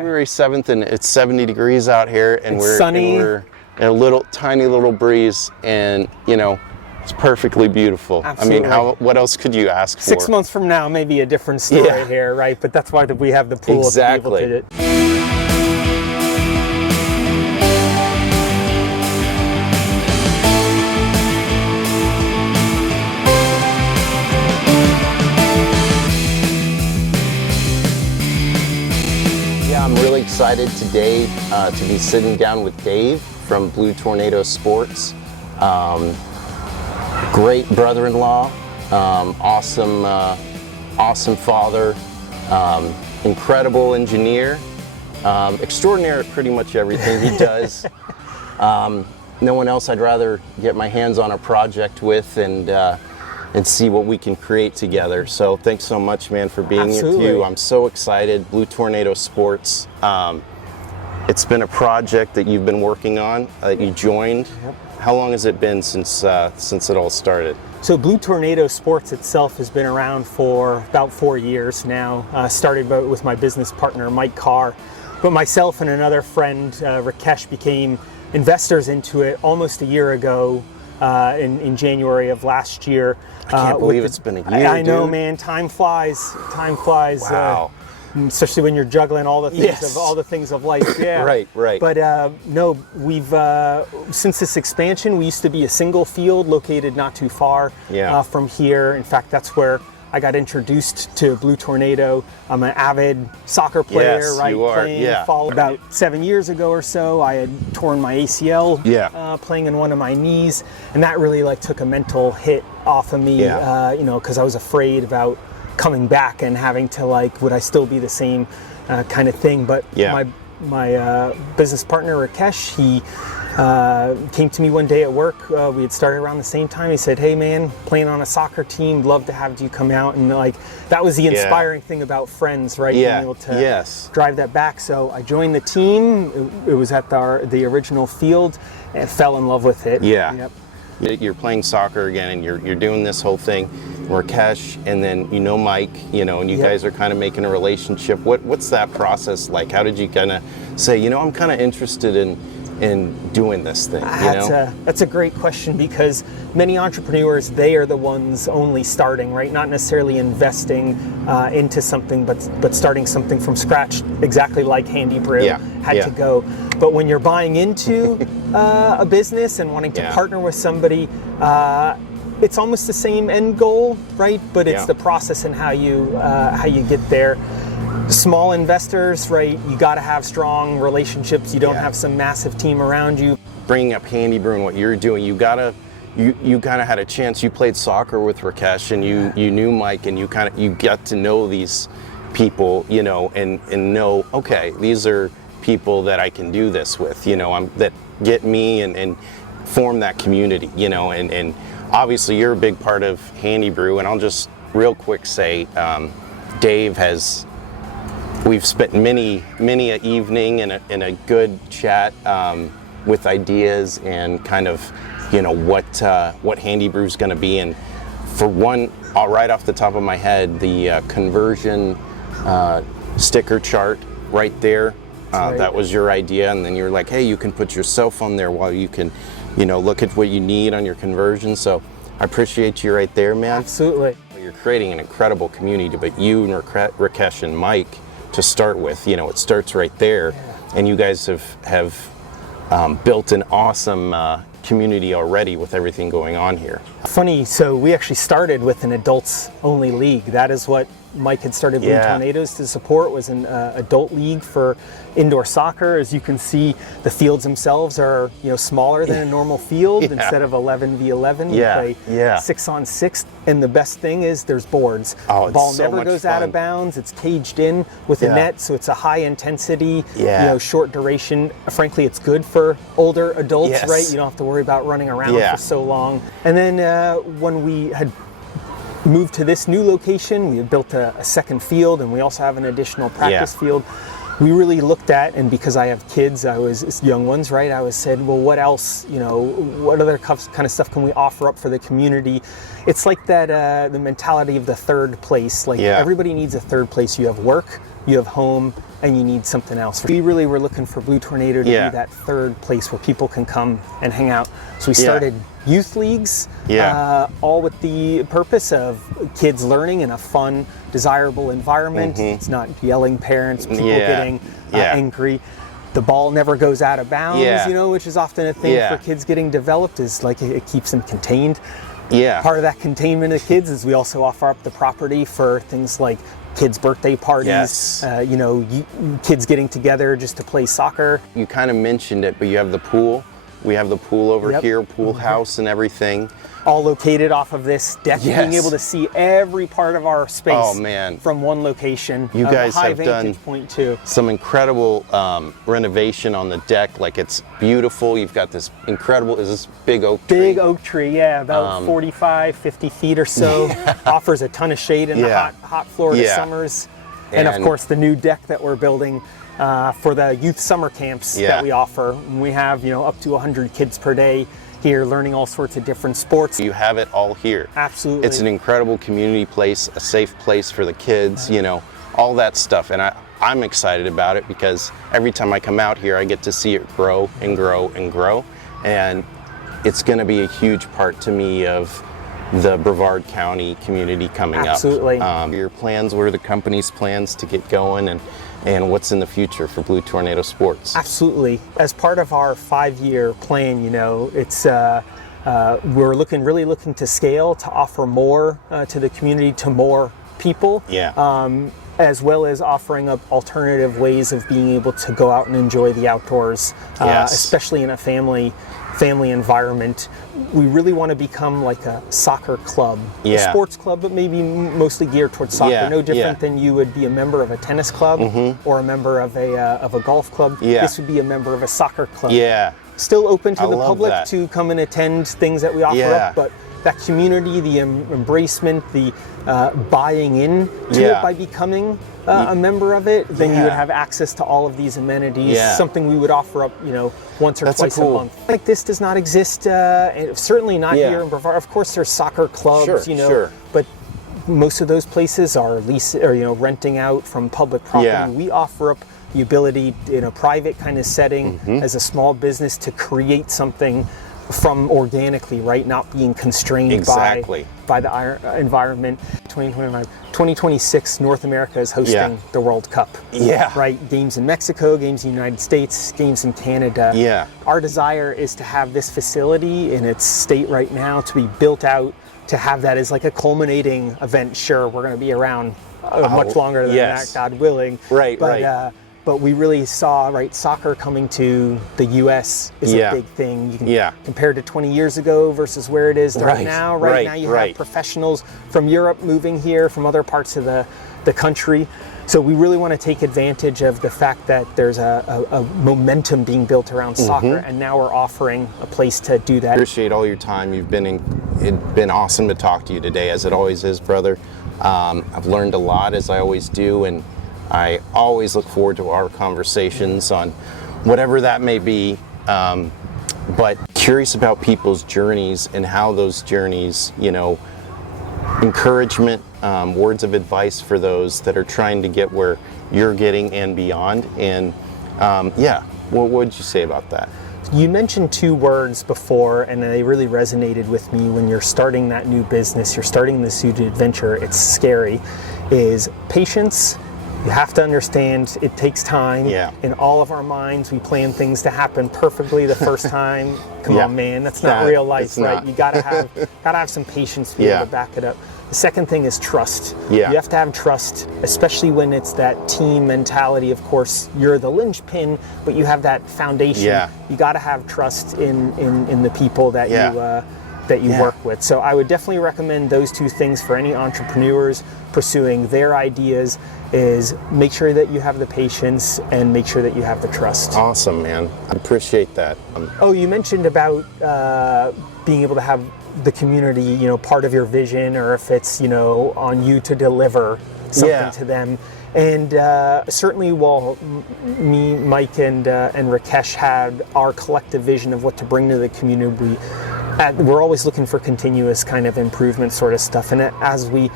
February 7th, and it's 70 degrees out here, and we're sunny. And we're in a little tiny little breeze, and you know, it's perfectly beautiful. Absolutely. I mean, what else could you ask for? 6 months from now, maybe a different story here, right? But that's why we have the pool Exactly. to be able to. I'm really excited today to be sitting down with Dave from Blue Tornado Sports. Great brother-in-law, awesome father, incredible engineer, extraordinary at pretty much everything he does. No one else I'd rather get my hands on a project with and see what we can create together. So thanks so much, man, for being with you. I'm so excited. Blue Tornado Sports. It's been a project that you've been working on, that you joined. Yep. How long has it been since it all started? So Blue Tornado Sports itself has been around for about 4 years now. Started with my business partner, Mike Carr. But myself and another friend, Rakesh, became investors into it almost a year ago. In January of last year. I can't believe it's been a year. I know, man. Time flies. Time flies. Wow. Especially when you're juggling all the things of life. Yeah. Right. But no, we've since this expansion, we used to be a single field located not too far from here. In fact, that's where I got introduced to Blue Tornado. I'm an avid soccer player, yes, right? You are. Playing about 7 years ago or so, I had torn my ACL playing in one of my knees, and that really took a mental hit off of me. Because I was afraid about coming back and having to would I still be the same kind of thing? But my business partner Rakesh, he came to me one day at work. We had started around the same time. He said, "Hey man, playing on a soccer team, love to have you come out." And that was the inspiring thing about friends, right? Yeah. Being able to drive that back. So I joined the team. It was at the original field, and fell in love with it. Yeah. Yep. You're playing soccer again, and you're doing this whole thing. Rakesh, and then Mike, and you guys are kind of making a relationship. What's that process like? How did you kind of say, I'm kind of interested in doing this thing? That's a great question, because many entrepreneurs, they are the ones only starting, right? Not necessarily investing into something, but starting something from scratch, exactly like Handy Brew had to go. But when you're buying into a business and wanting to partner with somebody, it's almost the same end goal, right? But it's the process and how you get there. Small investors, right? You got to have strong relationships. You don't have some massive team around you. Bringing up Handy Brew and what you're doing, you kind of had a chance. You played soccer with Rakesh, and you knew Mike, and you got to know these people, and know, okay, these are people that I can do this with, that get me and form that community, and obviously you're a big part of Handy Brew. And I'll just real quick say, Dave we've spent many a evening in a good chat with ideas and kind of what Handy Brew is going to be. And for one, right off the top of my head, the conversion sticker chart right there, that was your idea. And then you're like, hey, you can put your cell phone there while you can look at what you need on your conversion. So I appreciate you right there, man. Absolutely. You're creating an incredible community, but you and Rakesh and Mike, to start with, it starts right there, and you guys have built an awesome community already with everything going on here. Funny, so we actually started with an adults only league. That is what Mike had started Blue Tornadoes to support, was an adult league for indoor soccer. As you can see, the fields themselves are smaller than a normal field. Instead of 11v11, we play 6-on-6. And the best thing is there's boards. The ball never goes out of bounds. It's caged in with a net, so it's a high intensity, short duration. Frankly, it's good for older adults, right? You don't have to worry about running around for so long. And then when we had moved to this new location, we had built a second field, and we also have an additional practice field. We really looked at, and because I have kids, young ones, right? I said, well, what else, what other kind of stuff can we offer up for the community? It's like that, the mentality of the third place. Everybody needs a third place. You have work, you have home, and you need something else. We really were looking for Blue Tornado to be that third place where people can come and hang out. So we started youth leagues, all with the purpose of kids learning in a fun, desirable environment. It's not yelling parents, people getting angry. The ball never goes out of bounds, you know, which is often a thing for kids getting developed, is like it keeps them contained. Part of that containment of kids is we also offer up the property for things like kids' birthday parties, you know, kids getting together just to play soccer. You kind of mentioned it, but you have the pool. We have the pool over here, pool house and everything. All located off of this deck, being able to see every part of our space from one location. You guys high have vantage done point too. Some incredible renovation on the deck. Like, it's beautiful. You've got this incredible, is this big oak tree? Big oak tree, about 45, 50 feet or so. Offers a ton of shade in the hot Florida summers. And of course the new deck that we're building for the youth summer camps that we offer. We have, you know, up to 100 kids per day here learning all sorts of different sports. You have it all here. Absolutely. It's an incredible community place, a safe place for the kids, you know, all that stuff. And I'm excited about it because every time I come out here, I get to see it grow and grow and grow. And it's going to be a huge part to me of the Brevard County community coming up. Your plans, what are the company's plans to get going, and what's in the future for Blue Tornado Sports? Absolutely. As part of our 5-year plan, you know, it's we're really looking to scale, to offer more to the community, to more people. As well as offering up alternative ways of being able to go out and enjoy the outdoors, especially in a family environment. We really want to become like a soccer club, a sports club, but maybe mostly geared towards soccer. No different than you would be a member of a tennis club or a member of a golf club. This would be a member of a soccer club. Still open to the public to come and attend things that we offer up, but that community, the embracement, the buying in to it by becoming a member of it, then you would have access to all of these amenities, something we would offer up, you know, once or twice a month. Like, this does not exist, certainly not here in Brevard. Of course there's soccer clubs, you know, but most of those places are renting out from public property. We offer up the ability in a private kind of setting as a small business to create something from organically, right? Not being constrained by the environment. 2026, North America is hosting the World Cup. Right? Games in Mexico, games in the United States, games in Canada. Our desire is to have this facility in its state right now to be built out, to have that as like a culminating event. Sure, we're going to be around much longer than that, God willing. But we really saw, soccer coming to the U.S. is a big thing. You can compare to 20 years ago versus where it is right now. Right now you have professionals from Europe moving here, from other parts of the country. So we really want to take advantage of the fact that there's a momentum being built around soccer, and now we're offering a place to do that. Appreciate all your time. It's been awesome to talk to you today, as it always is, brother. I've learned a lot, as I always do, and I always look forward to our conversations on whatever that may be, but curious about people's journeys and how those journeys, you know, encouragement, words of advice for those that are trying to get where you're getting and beyond. And what would you say about that? You mentioned 2 words before, and they really resonated with me. When you're starting that new business, you're starting this new adventure, it's scary, is patience. You have to understand it takes time. In all of our minds, we plan things to happen perfectly the first time. Come on, man, that's not real life, right? You gotta have some patience to be able to back it up. The second thing is trust. You have to have trust, especially when it's that team mentality. Of course, you're the linchpin, but you have that foundation. You gotta have trust in the people that you work with. So I would definitely recommend those 2 things for any entrepreneurs pursuing their ideas, is make sure that you have the patience and make sure that you have the trust. Awesome, man. I appreciate that. You mentioned about being able to have the community, you know, part of your vision, or if it's, you know, on you to deliver something to them. And certainly, while me, Mike, and Rakesh had our collective vision of what to bring to the community, we're always looking for continuous kind of improvement sort of stuff. And as we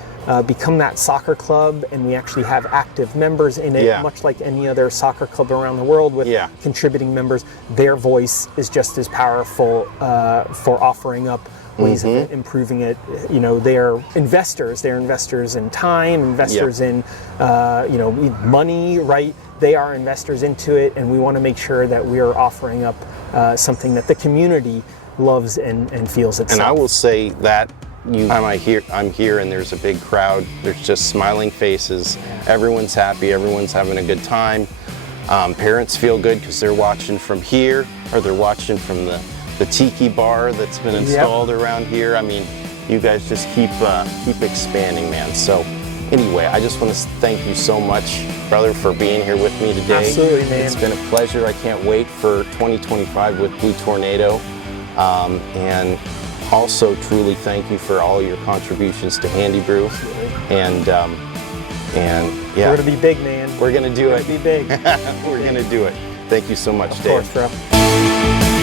become that soccer club and we actually have active members in it, much like any other soccer club around the world with contributing members, their voice is just as powerful for offering up ways of improving it. You know, they're investors in time, investors in you know, money, right? They are investors into it, and we want to make sure that we are offering up something that the community loves and feels itself. And I will say that I'm here and there's a big crowd. There's just smiling faces. Everyone's happy. Everyone's having a good time. Parents feel good because they're watching from here, or they're watching from the tiki bar that's been installed around here. I mean, you guys just keep expanding, man. So anyway, I just want to thank you so much, brother, for being here with me today. Absolutely, man. It's been a pleasure. I can't wait for 2025 with Blue Tornado. And also truly thank you for all your contributions to Handy Brew. And yeah, we're gonna be big, man. We're gonna do it. Be big. We're gonna do it. Thank you so much, of Dave. Course, bro.